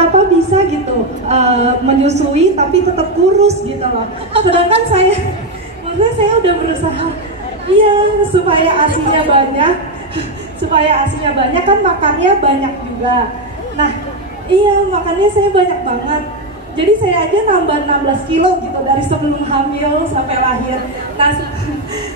kenapa bisa gitu menyusui tapi tetap kurus gitu loh. Sedangkan maksudnya saya udah berusaha, iya supaya asinya banyak, kan makannya banyak juga. Nah, iya makannya saya banyak banget. Jadi saya aja nambah 16 kilo gitu dari sebelum hamil sampai lahir. Nah,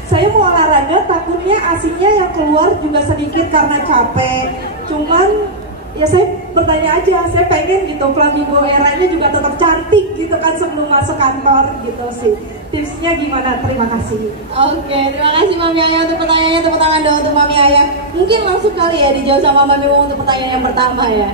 saya mau olahraga takutnya asinya yang keluar juga sedikit karena capek. Cuman ya saya bertanya aja, saya pengen gitu Flamingo eranya juga tetap cantik gitu kan sebelum masuk kantor gitu sih. Tipsnya gimana? Terima kasih. Oke, terima kasih Mami Aya untuk pertanyaannya. Tepuk tangan dong untuk Mami Aya. Mungkin langsung kali ya dijawab sama Mami Wong untuk pertanyaan yang pertama ya.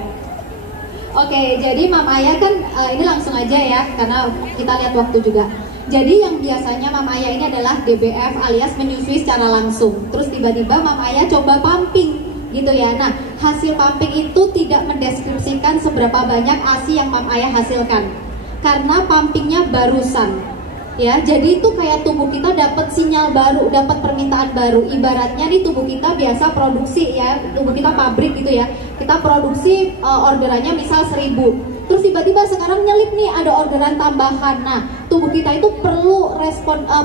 Oke, jadi Mam Aya kan ini langsung aja ya, karena kita lihat waktu juga. Jadi yang biasanya Mam Aya ini adalah DBF alias menyusui secara langsung. Terus tiba-tiba Mam Aya coba pumping gitu ya. Nah, hasil pumping itu tidak mendeskripsikan seberapa banyak ASI yang Mam Aya hasilkan. Karena pumpingnya barusan. Ya, jadi itu kayak tubuh kita dapat sinyal baru, dapat permintaan baru. Ibaratnya nih tubuh kita biasa produksi ya, tubuh kita pabrik gitu ya. Kita produksi orderannya misal 1000. Terus tiba-tiba sekarang nyelip nih ada orderan tambahan. Nah, tubuh kita itu perlu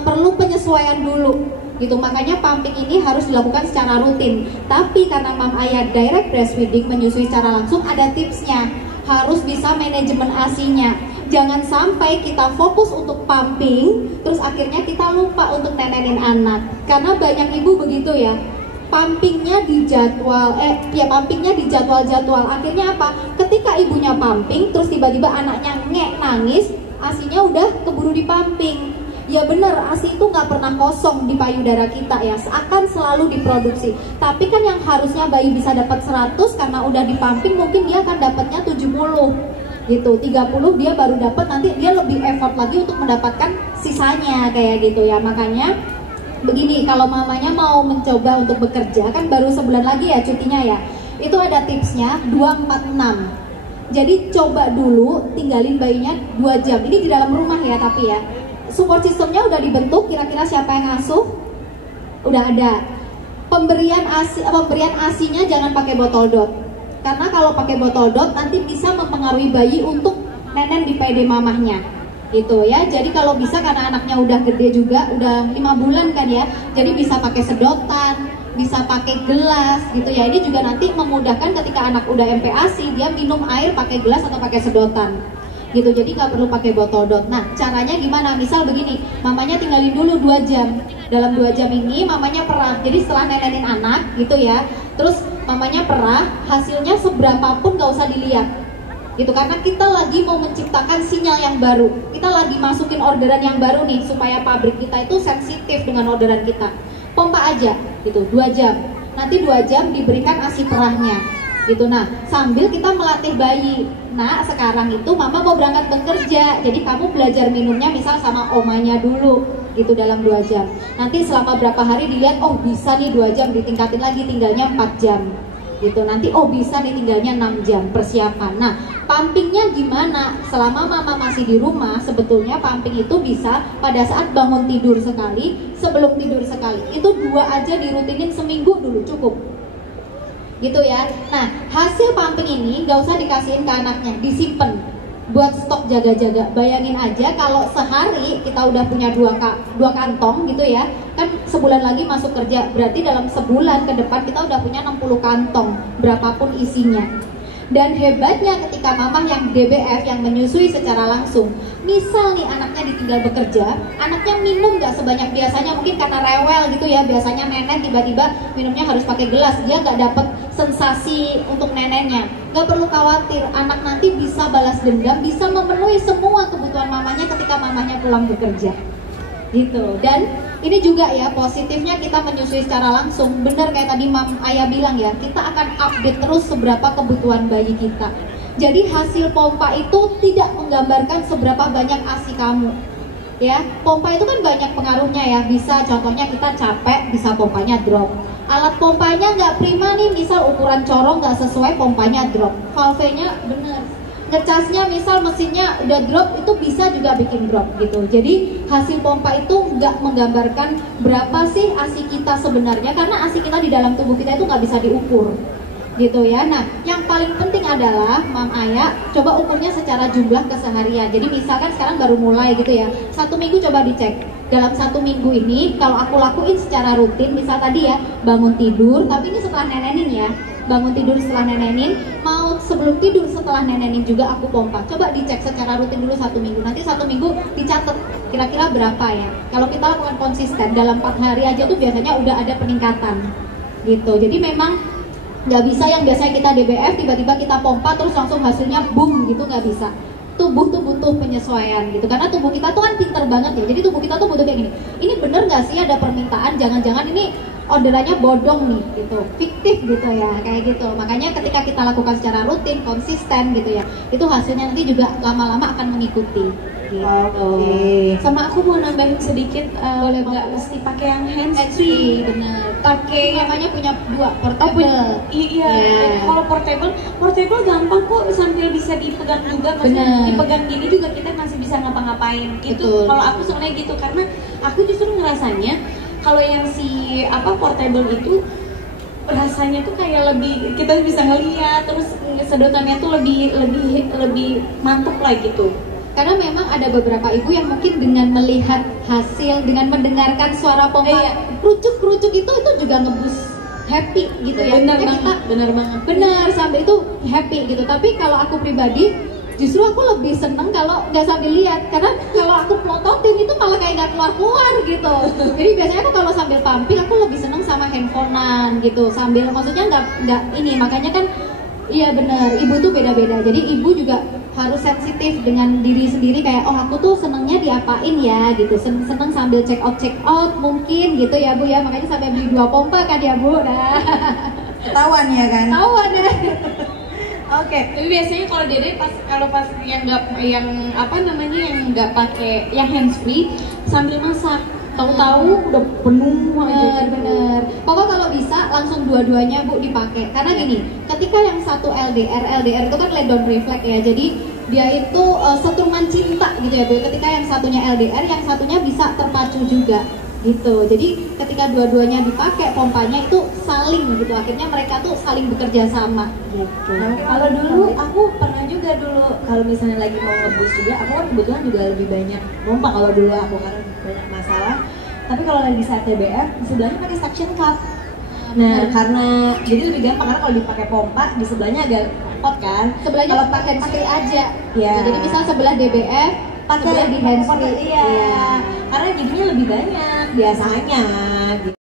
perlu penyesuaian dulu. Gitu, makanya pumping ini harus dilakukan secara rutin. Tapi karena Mam Aya direct breastfeeding, menyusui secara langsung, ada tipsnya. Harus bisa manajemen ASI-nya. Jangan sampai kita fokus untuk pumping, terus akhirnya kita lupa untuk nenenin anak. Karena banyak ibu begitu ya, pumpingnya dijadwal. Akhirnya apa? Ketika ibunya pumping, terus tiba-tiba anaknya nangis, ASI-nya udah keburu dipumping. Ya bener, ASI itu nggak pernah kosong di payudara kita ya, akan selalu diproduksi. Tapi kan yang harusnya bayi bisa dapat 100, karena udah dipumping mungkin dia akan dapatnya 70 gitu, 30 dia baru dapat, nanti dia lebih effort lagi untuk mendapatkan sisanya kayak gitu ya. Makanya begini, kalau mamanya mau mencoba untuk bekerja, kan baru sebulan lagi ya cutinya ya, itu ada tipsnya 246. Jadi coba dulu tinggalin bayinya 2 jam, ini di dalam rumah ya, tapi ya support sistemnya udah dibentuk, kira-kira siapa yang ngasuh udah ada. Pemberian ASI-nya jangan pakai botol dot. Karena kalau pakai botol dot nanti bisa mempengaruhi bayi untuk nenen di PD mamahnya gitu ya. Jadi kalau bisa, karena anaknya udah gede juga, udah 5 bulan kan ya, jadi bisa pakai sedotan, bisa pakai gelas gitu ya. Ini juga nanti memudahkan ketika anak udah MPASI, dia minum air pakai gelas atau pakai sedotan gitu, jadi nggak perlu pakai botol dot. Nah, caranya gimana? Misal begini, mamanya tinggalin dulu 2 jam. Dalam 2 jam ini mamanya perah, jadi setelah nenenin anak gitu ya, terus mamanya perah, hasilnya seberapa pun gak usah dilihat gitu, karena kita lagi mau menciptakan sinyal yang baru, kita lagi masukin orderan yang baru nih, supaya pabrik kita itu sensitif dengan orderan kita. Pompa aja gitu 2 jam, nanti 2 jam diberikan ASI perahnya gitu. Nah, sambil kita melatih bayi. Nah, sekarang itu mama mau berangkat bekerja, jadi kamu belajar minumnya misal sama omanya dulu gitu dalam 2 jam. Nanti selama berapa hari dilihat, oh bisa nih 2 jam, ditingkatin lagi tinggalnya 4 jam gitu. Nanti oh bisa nih tinggalnya 6 jam persiapan. Nah, pumpingnya gimana? Selama mama masih di rumah, sebetulnya pumping itu bisa pada saat bangun tidur sekali, sebelum tidur sekali. Itu 2 aja dirutinin seminggu dulu cukup gitu ya. Nah, hasil pumping ini gak usah dikasihin ke anaknya, disimpan buat stok jaga-jaga. Bayangin aja kalau sehari kita udah punya 2 kantong gitu ya, kan sebulan lagi masuk kerja, berarti dalam sebulan ke depan kita udah punya 60 kantong, berapapun isinya. Dan hebatnya ketika mama yang DBF, yang menyusui secara langsung, misal nih anaknya ditinggal bekerja, anaknya minum gak sebanyak biasanya, mungkin karena rewel gitu ya, biasanya nenen tiba-tiba minumnya harus pakai gelas, dia gak dapet sensasi untuk nenennya. Gak perlu khawatir, anak nanti bisa balas dendam, bisa memenuhi semua kebutuhan mamanya ketika mamanya pulang bekerja gitu. Dan ini juga ya, positifnya kita menyusui secara langsung, benar kayak tadi Mam Aya bilang ya, kita akan update terus seberapa kebutuhan bayi kita. Jadi hasil pompa itu tidak menggambarkan seberapa banyak ASI kamu ya. Pompa itu kan banyak pengaruhnya ya, bisa contohnya kita capek, bisa pompanya drop. Alat pompanya nggak prima nih, misal ukuran corong nggak sesuai, pompanya drop. Valve-nya bener, ngecasnya misal mesinnya udah drop, itu bisa juga bikin drop gitu. Jadi hasil pompa itu nggak menggambarkan berapa sih ASI kita sebenarnya, karena ASI kita di dalam tubuh kita itu nggak bisa diukur gitu ya. Nah, yang paling penting adalah Mam Aya coba ukurnya secara jumlah keseharian. Jadi misalkan sekarang baru mulai gitu ya, 1 minggu coba dicek. Dalam 1 minggu ini kalau aku lakuin secara rutin, misal tadi ya bangun tidur, tapi ini setelah nenenin ya, bangun tidur setelah nenenin, mau sebelum tidur setelah nenenin juga aku pompa. Coba dicek secara rutin dulu 1 minggu. Nanti 1 minggu dicatat kira-kira berapa ya. Kalau kita lakukan konsisten dalam 4 hari aja tuh biasanya udah ada peningkatan gitu. Jadi memang nggak bisa yang biasanya kita DBF tiba-tiba kita pompa terus langsung hasilnya boom gitu, nggak bisa. Tubuh tuh butuh penyesuaian gitu, karena tubuh kita tuh kan pinter banget ya. Jadi tubuh kita tuh butuh kayak gini, ini bener nggak sih ada permintaan, jangan-jangan ini orderannya bodong nih gitu, fiktif gitu ya, kayak gitu. Makanya ketika kita lakukan secara rutin, konsisten gitu ya, itu hasilnya nanti juga lama-lama akan mengikuti gitu. Oke. Sama aku mau nambahin sedikit, Boleh, nggak Mbak. mesti pakai yang hands Hands-free, free, bener. pakai Makanya punya 2 Oh, portable. iya. Yeah. Kalau portable gampang kok, sambil bisa dipegang juga. Maksudnya Bener. dipegang gini juga kita masih bisa ngapa-ngapain. Itu Betul. kalau aku soalnya gitu, karena aku justru ngerasanya kalau yang si portable itu rasanya tuh kayak lebih, kita bisa ngeliat, terus sedotannya tuh lebih mantep lah gitu. Karena memang ada beberapa ibu yang mungkin dengan melihat hasil, dengan mendengarkan suara pompa Iya. kerucuk itu juga ngebus happy gitu ya. Bener Kita- banget, bener banget. Bener, sambil itu happy gitu. Tapi kalau aku pribadi, justru aku lebih seneng kalau nggak sambil lihat. Karena kalau aku plototin itu malah kayak nggak keluar-keluar gitu. Jadi biasanya aku kalau sambil pumping, aku lebih seneng sama handphonean gitu. Sambil, maksudnya nggak ini, makanya kan iya bener, ibu tuh beda-beda. Jadi ibu juga harus sensitif dengan diri sendiri, kayak oh aku tuh senengnya diapain ya gitu, seneng sambil check out mungkin gitu ya Bu ya. Makanya sampai beli 2 pompa kan ya Bu. Nah, Ketahuan ya kan? tahu ada. Oke. Tapi biasanya kalau Dede kalau pas yang nggak pakai yang hands free sambil masak, tahu-tahu udah penuh aja. Bener. Pokoknya kalau bisa langsung dua-duanya Bu dipakai. Karena gini, ketika yang satu LDR itu kan let down reflex ya. Jadi dia itu setruman cinta gitu ya Bu. Ketika yang satunya LDR, yang satunya bisa terpacu juga gitu. Jadi ketika dua-duanya dipakai pompanya itu saling gitu. Akhirnya mereka tuh saling bekerja sama gitu. Kalau dulu aku pernah juga kalau misalnya lagi mau ngebus juga, aku kan kebetulan juga lebih banyak pompa kalau dulu aku, karena banyak masalah. Tapi kalau lagi saat TBF, di sebelahnya pakai suction cup. Nah, karena jadi lebih gampang, karena kalau dipakai pompa di sebelahnya agak repot kan. Sebelahnya kalau pakai handsfree aja. Ya. Jadi misal sebelah DBF, sebelah di handsfree. Iya. Karena jadinya lebih banyak biasanya. Gitu.